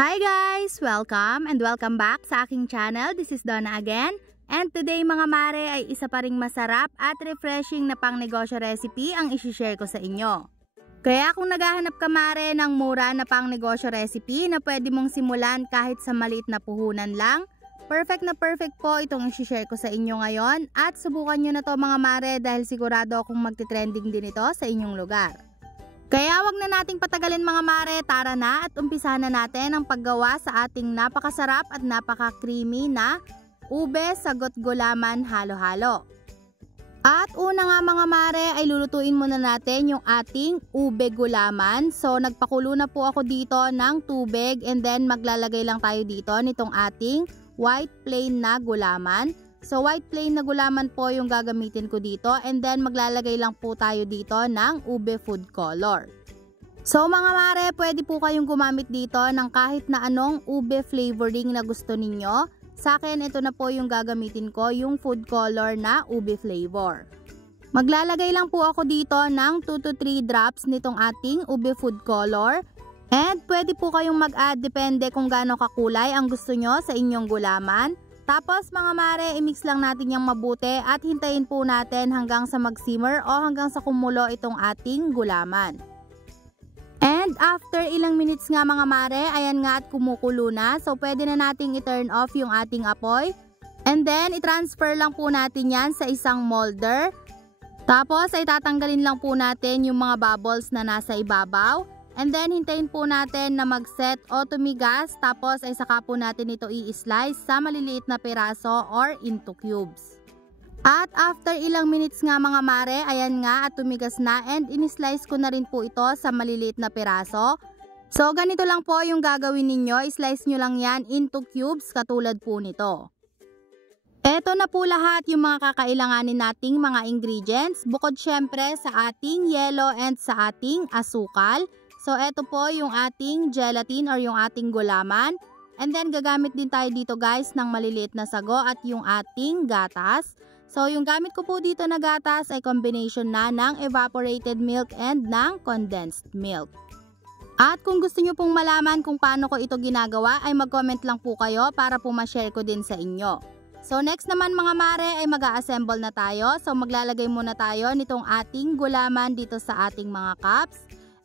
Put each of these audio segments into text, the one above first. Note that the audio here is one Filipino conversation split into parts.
Hi guys! Welcome back sa aking channel. This is Donna again. And today mga mare ay isa pa ring masarap at refreshing na pangnegosyo recipe ang isi-share ko sa inyo. Kaya kung naghahanap ka mare ng mura na pangnegosyo recipe na pwede mong simulan kahit sa maliit na puhunan lang, perfect na perfect po itong isi-share ko sa inyo ngayon. At subukan nyo na to mga mare dahil sigurado akong magti-trending din ito sa inyong lugar. Kaya wag na nating patagalin mga mare, tara na at umpisahan na natin ang paggawa sa ating napakasarap at napaka-creamy na ube sagot gulaman halo-halo. At una nga mga mare ay lulutuin muna natin yung ating ube gulaman. So nagpakulo na po ako dito ng tubig and then maglalagay lang tayo dito nitong ating white plain na gulaman. So white plain na gulaman po yung gagamitin ko dito and then maglalagay lang po tayo dito ng ube food color. So mga mare, pwede po kayong gumamit dito ng kahit na anong ube flavoring na gusto ninyo. Sa akin ito na po yung gagamitin ko, yung food color na ube flavor. Maglalagay lang po ako dito ng 2 to 3 drops nitong ating ube food color. And pwede po kayong mag-add depende kung gaano kakulay ang gusto nyo sa inyong gulaman. Tapos mga mare, i-mix lang natin yung mabuti at hintayin po natin hanggang sa mag-simmer o hanggang sa kumulo itong ating gulaman. And after ilang minutes nga mga mare, ayan nga at kumukulo na. So pwede na nating i-turn off yung ating apoy. And then i-transfer lang po natin yan sa isang molder. Tapos ay tatanggalin lang po natin yung mga bubbles na nasa ibabaw. And then hintayin po natin na mag-set o tumigas, tapos ay saka po natin ito i-slice sa maliliit na piraso or into cubes. At after ilang minutes nga mga mare, ayan nga at tumigas na and in-slice ko na rin po ito sa maliliit na piraso. So ganito lang po yung gagawin ninyo, i-slice nyo lang yan into cubes katulad po nito. Eto na po lahat yung mga kakailanganin nating mga ingredients, bukod syempre sa ating yelo and sa ating asukal. So, eto po yung ating gelatin or yung ating gulaman. And then, gagamit din tayo dito guys ng maliliit na sago at yung ating gatas. So, yung gamit ko po dito na gatas ay combination na ng evaporated milk and ng condensed milk. At kung gusto nyo pong malaman kung paano ko ito ginagawa, ay mag-comment lang po kayo para po ma-share ko din sa inyo. So, next naman mga mare ay mag-a-assemble na tayo. So, maglalagay muna tayo nitong ating gulaman dito sa ating mga cups.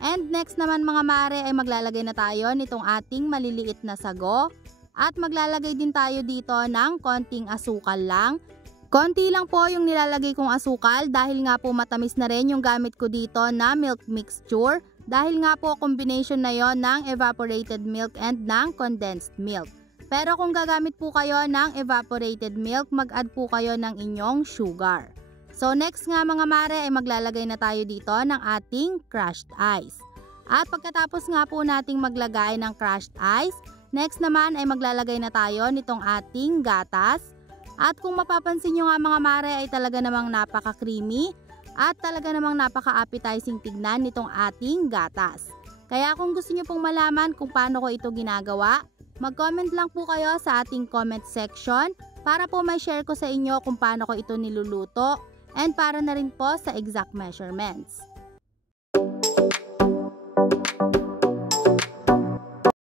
And next naman mga mare ay maglalagay na tayo nitong ating maliliit na sago. At maglalagay din tayo dito ng konting asukal lang. Konti lang po yung nilalagay kong asukal dahil nga po matamis na rin yung gamit ko dito na milk mixture. Dahil nga po combination na yon ng evaporated milk and ng condensed milk. Pero kung gagamit po kayo ng evaporated milk, mag-add po kayo ng inyong sugar. So next nga mga mare ay maglalagay na tayo dito ng ating crushed ice. At pagkatapos nga po nating maglagay ng crushed ice, next naman ay maglalagay na tayo nitong ating gatas. At kung mapapansin nyo nga mga mare ay talaga namang napaka-creamy at talaga namang napaka-appetizing tignan nitong ating gatas. Kaya kung gusto nyo pong malaman kung paano ko ito ginagawa, mag-comment lang po kayo sa ating comment section para po may share ko sa inyo kung paano ko ito niluluto. And para na rin po sa exact measurements.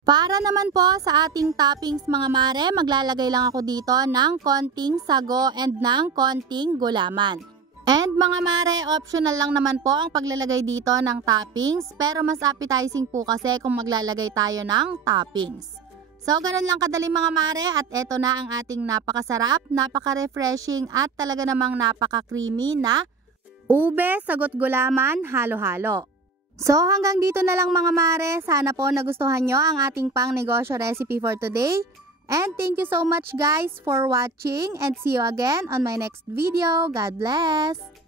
Para naman po sa ating toppings mga mare, maglalagay lang ako dito ng konting sago and ng konting gulaman. And mga mare, optional lang naman po ang paglalagay dito ng toppings, pero mas appetizing po kasi kung maglalagay tayo ng toppings. So, ganun lang kadali mga mare at eto na ang ating napakasarap, napaka-refreshing at talaga namang napaka-creamy na ube sagot gulaman halo-halo. So, hanggang dito na lang mga mare. Sana po nagustuhan nyo ang ating pangnegosyo recipe for today. And thank you so much guys for watching and see you again on my next video. God bless!